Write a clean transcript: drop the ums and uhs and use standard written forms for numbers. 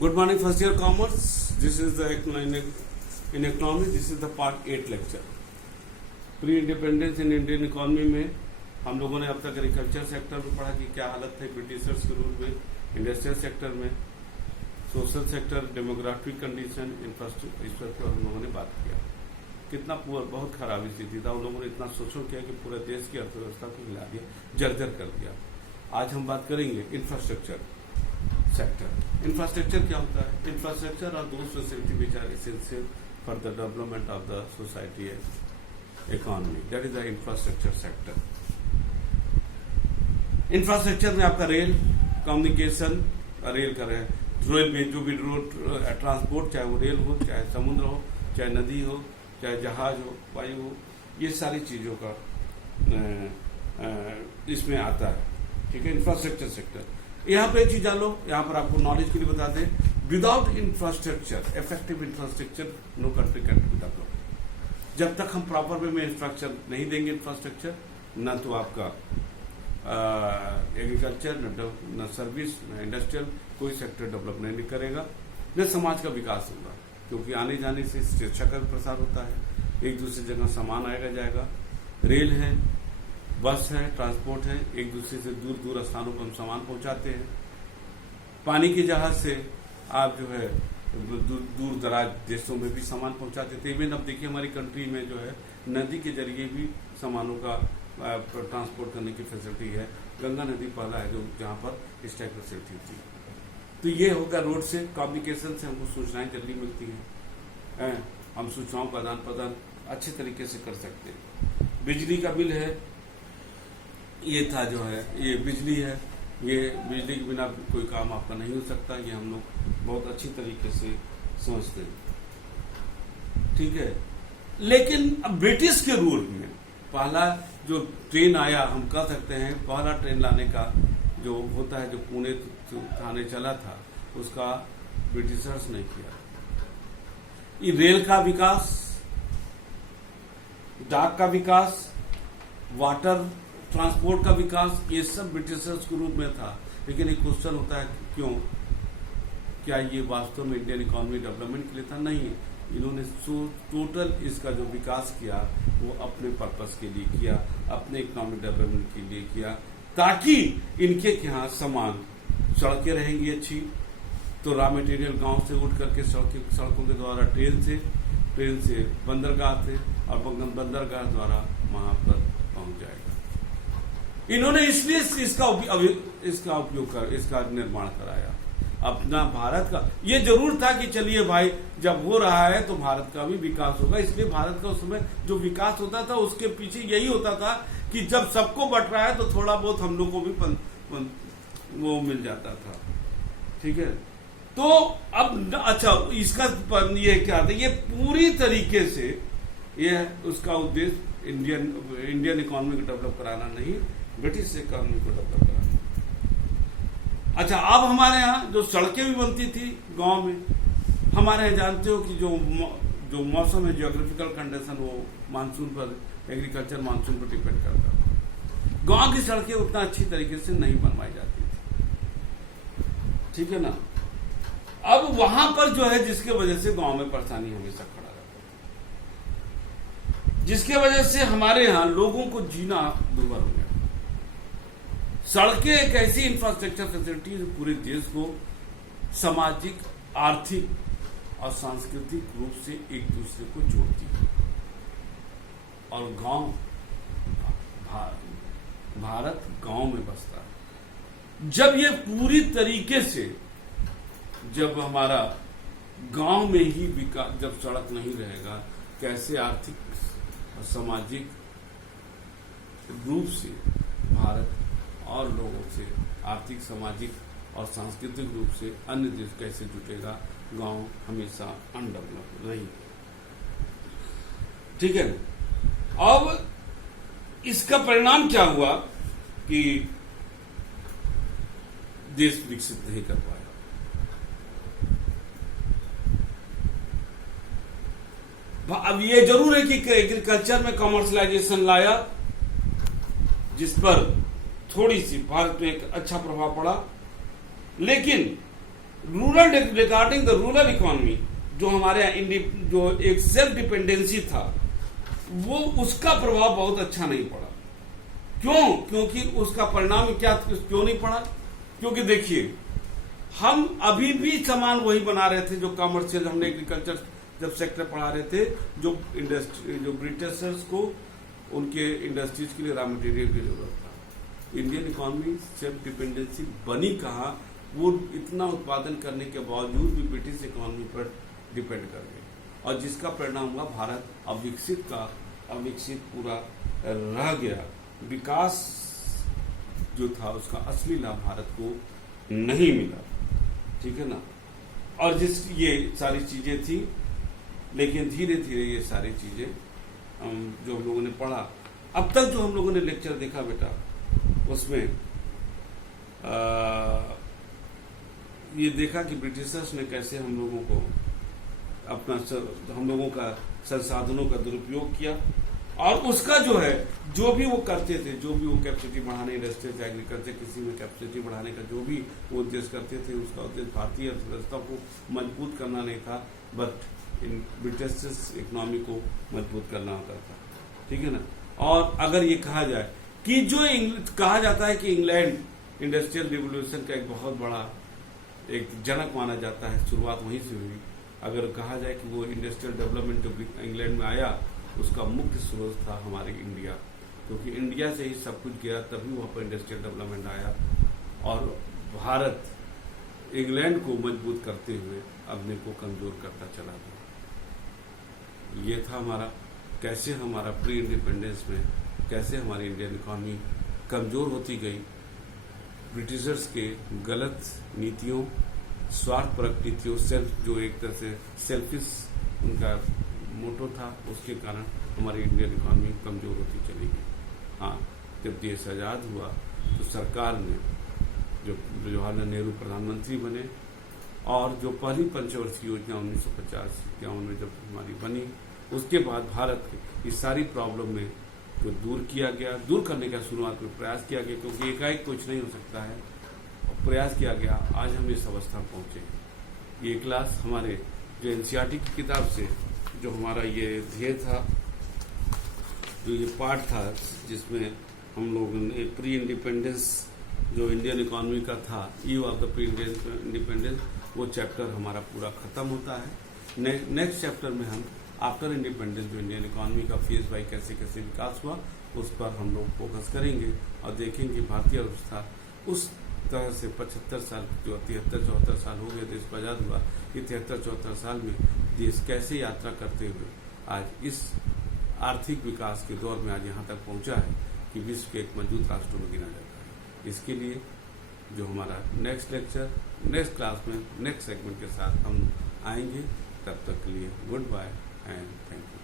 Good morning, first year commerce. This is the in economy. This is the part 8 lecture. Pre independence in Indian economy में हम लोगों ने अब तक agriculture sector में पढ़ा कि क्या हालत थी ब्रिटिशर्स के रूल में, इंडस्ट्रियल सेक्टर में, social sector, demographic condition, infrastructure, इस पर हम लोगों ने बात किया। कितना पुअर, बहुत खराबी स्थिति था। उन लोगों ने इतना शोषण किया कि पूरे देश की अर्थव्यवस्था को हिला दिया, जर्जर कर दिया। आज हम बात करेंगे इंफ्रास्ट्रक्चर सेक्टर। इंफ्रास्ट्रक्चर क्या होता है? Infrastructure are those facility which are essential for the development of the society and economy, that is the infrastructure sector. Infrastructure में आपका रेल, कम्युनिकेशन, रेल का रेल में जो भी रोड ट्रांसपोर्ट, चाहे वो रेल हो, चाहे समुद्र हो, चाहे नदी हो, चाहे जहाज हो, वायु हो, ये सारी चीजों का इसमें आता है। ठीक है, इंफ्रास्ट्रक्चर सेक्टर। यहाँ पे एक चीज जान लो, यहाँ पर आपको नॉलेज के लिए बताते हैं, without infrastructure, effective infrastructure, no country can be develop. जब तक हम प्रॉपर वे में इंफ्रास्ट्रक्चर नहीं देंगे इंफ्रास्ट्रक्चर, न तो आपका एग्रीकल्चर, न सर्विस, न इंडस्ट्रियल, कोई सेक्टर डेवलप नहीं करेगा, न समाज का विकास होगा। क्योंकि आने जाने से शिक्षा का प्रसार होता है, एक दूसरी जगह सामान आएगा जाएगा, रेल है, बस है, ट्रांसपोर्ट है, एक दूसरे से दूर दूर स्थानों पर हम सामान पहुंचाते हैं। पानी के जहाज से आप जो है दूर दराज देशों में भी सामान पहुंचाते थे। इवन अब देखिए हमारी कंट्री में जो है नदी के जरिए भी सामानों का ट्रांसपोर्ट करने की फैसिलिटी है। गंगा नदी पहला है जो जहां पर इस टाइप फैसिलिटी होती है। तो ये होगा रोड से, कम्युनिकेशन से हमको सूचनाएं जल्दी मिलती हैं, हम सूचनाओं का आदान प्रदान अच्छे तरीके से कर सकते हैं। बिजली का बिल है, ये था जो है, ये बिजली है, ये बिजली के बिना कोई काम आपका नहीं हो सकता, ये हम लोग बहुत अच्छी तरीके से समझते हैं। ठीक है, लेकिन अब ब्रिटिश के रूल में पहला जो ट्रेन आया, हम कह सकते हैं पहला ट्रेन लाने का जो होता है, जो पुणे थाने चला था, उसका ब्रिटिशर्स ने किया। ये रेल का विकास, डाक का विकास, वाटर ट्रांसपोर्ट का विकास, ये सब ब्रिटिशर्स के रूप में था। लेकिन एक क्वेश्चन होता है, क्यों? क्या ये वास्तव में इंडियन इकोनॉमी डेवलपमेंट के लिए था? नहीं, इन्होंने टोटल इसका जो विकास किया वो अपने पर्पस के लिए किया, अपने इकोनॉमिक डेवलपमेंट के लिए किया, ताकि इनके यहाँ सामान, सड़कें रहेंगी अच्छी, तो रॉ मटेरियल गांव से उठ करके सड़कों के द्वारा ट्रेन से बंदरगाह से, और बंदरगाह द्वारा वहां पर पहुंच जाएगा। इन्होंने इसलिए इसका निर्माण कराया अपना भारत का। ये जरूर था कि चलिए भाई, जब हो रहा है तो भारत का भी विकास होगा। इसलिए भारत का उस समय जो विकास होता था उसके पीछे यही होता था कि जब सबको बट रहा है तो थोड़ा बहुत हम लोग को भी वो मिल जाता था। ठीक है, तो अब अच्छा, इसका ये क्या था? ये पूरी तरीके से ये उसका उद्देश्य इंडियन इकोनॉमी को डेवलप कराना नहीं, ब्रिटिश इकोनॉमी को डेवलप कराना। अच्छा, अब हमारे यहाँ जो सड़कें भी बनती थी गांव में, हमारे यहाँ जानते हो कि जो मौसम है, जियोग्राफिकल कंडीशन, वो मानसून पर, एग्रीकल्चर मानसून पर डिपेंड करता था। गांव की सड़कें उतना अच्छी तरीके से नहीं बनवाई जाती थी। ठीक है ना? अब वहां पर जो है, जिसके वजह से गांव में परेशानी हमेशा खड़ा रहता है, जिसके वजह से हमारे यहाँ लोगों को जीना दुर्भर हो गया। सड़कें एक ऐसी इंफ्रास्ट्रक्चर फैसिलिटी जो पूरे देश को सामाजिक, आर्थिक और सांस्कृतिक रूप से एक दूसरे को जोड़ती है। और गांव, भारत गांव में बसता है। जब ये पूरी तरीके से, जब हमारा गांव में ही विकास, जब सड़क नहीं रहेगा, कैसे आर्थिक और सामाजिक रूप से भारत और लोगों से, आर्थिक, सामाजिक और सांस्कृतिक रूप से अन्य देश कैसे जुटेगा? गांव हमेशा अनडेवलप रही। ठीक है, अब इसका परिणाम क्या हुआ कि देश विकसित नहीं कर पाया। अब ये जरूर है कि एग्रीकल्चर में कमर्शलाइजेशन लाया, जिस पर थोड़ी सी भारत में एक अच्छा प्रभाव पड़ा, लेकिन rural, regarding the rural economy, जो हमारे यहाँ जो एक सेल्फ डिपेंडेंसी था, वो उसका प्रभाव बहुत अच्छा नहीं पड़ा। क्यों? क्योंकि उसका परिणाम क्या, क्यों नहीं पड़ा? क्योंकि देखिए, हम अभी भी सामान वही बना रहे थे जो कमर्शियल, हमने एग्रीकल्चर जब सेक्टर पढ़ा रहे थे, जो इंडस्ट्री, जो ब्रिटिशर्स को उनके इंडस्ट्रीज के लिए रॉ मटेरियल की जरूरत था। इंडियन इकोनॉमी सेल्फ डिपेंडेंसी बनी कहाँ? वो इतना उत्पादन करने के बावजूद भी ब्रिटिश इकोनॉमी पर डिपेंड कर गए, और जिसका परिणाम हुआ भारत अविकसित पूरा रह गया। विकास जो था उसका असली लाभ भारत को नहीं मिला, ठीक है ना। और ये सारी चीजें थी, लेकिन धीरे धीरे ये सारी चीजें जो हम लोगों ने पढ़ा, अब तक जो हम लोगों ने लेक्चर देखा बेटा, उसमें ये देखा कि ब्रिटिशर्स ने कैसे हम लोगों को हम लोगों का संसाधनों का दुरुपयोग किया, और उसका जो है, जो भी वो करते थे, जो भी वो कैपेसिटी बढ़ाने, इंडस्ट्रियल एग्रीकल्चर किसी में कैपेसिटी बढ़ाने का जो भी वो उद्देश्य करते थे, उसका उद्देश्य भारतीय अर्थव्यवस्था को मजबूत करना नहीं था, बट इन ब्रिटिश इकोनॉमी को मजबूत करना होता था, ठीक है ना। और अगर ये कहा जाए कि जो कहा जाता है कि इंग्लैंड इंडस्ट्रियल रिवोल्यूशन का एक बहुत बड़ा एक जनक माना जाता है, शुरुआत वहीं से हुई। अगर कहा जाए कि वो इंडस्ट्रियल डेवलपमेंट जो इंग्लैंड में आया, उसका मुख्य स्रोत था हमारे इंडिया, क्योंकि इंडिया से ही सब कुछ गया, तभी वहाँ पर इंडस्ट्रियल डेवलपमेंट आया, और भारत इंग्लैंड को मजबूत करते हुए अपने को कमजोर करता चला गया। ये था हमारा, कैसे हमारा प्री इंडिपेंडेंस में कैसे हमारी इंडियन इकोनॉमी कमजोर होती गई, ब्रिटिशर्स के गलत नीतियों, स्वार्थपरक नीतियों, जो एक तरह से सेल्फिश उनका मोटो था, उसके कारण हमारी इंडियन इकोनॉमी कमजोर होती चली गई। हाँ, जब देश आज़ाद हुआ तो सरकार ने, जो जवाहरलाल नेहरू प्रधानमंत्री बने, और जो पहली पंचवर्षीय योजना 1950-51 में जब हमारी बनी, उसके बाद भारत की इस सारी प्रॉब्लम में जो दूर किया गया, दूर करने का शुरुआत में प्रयास किया गया, क्योंकि एकाएक कुछ नहीं हो सकता है, और प्रयास किया गया, आज हम इस अवस्था में पहुंचे। ये क्लास हमारे जो एनसीईआरटी की किताब से जो हमारा ये ध्येय था, जो ये पार्ट था, जिसमें हम लोगों ने प्री इंडिपेंडेंस जो इंडियन इकोनॉमी का था, eve of the pre independence, वो चैप्टर हमारा पूरा खत्म होता है। नेक्स्ट चैप्टर में हम आफ्टर इंडिपेंडेंस जो इंडियन इकोनॉमी का फेज बाई कैसे कैसे विकास हुआ, उस पर हम लोग फोकस करेंगे और देखेंगे भारतीय अर्थव्यवस्था उस तरह से 75 साल, जो 73-74 साल हो गए देश को आजाद हुआ, ये 73-74 साल में देश कैसे यात्रा करते हुए आज इस आर्थिक विकास के दौर में आज यहाँ तक पहुँचा है कि विश्व के एक मजबूत राष्ट्रों में गिना जाता है। इसके लिए जो हमारा नेक्स्ट लेक्चर, नेक्स्ट क्लास में, नेक्स्ट सेगमेंट के साथ हम आएंगे। तब तक के लिए good bye and thank you.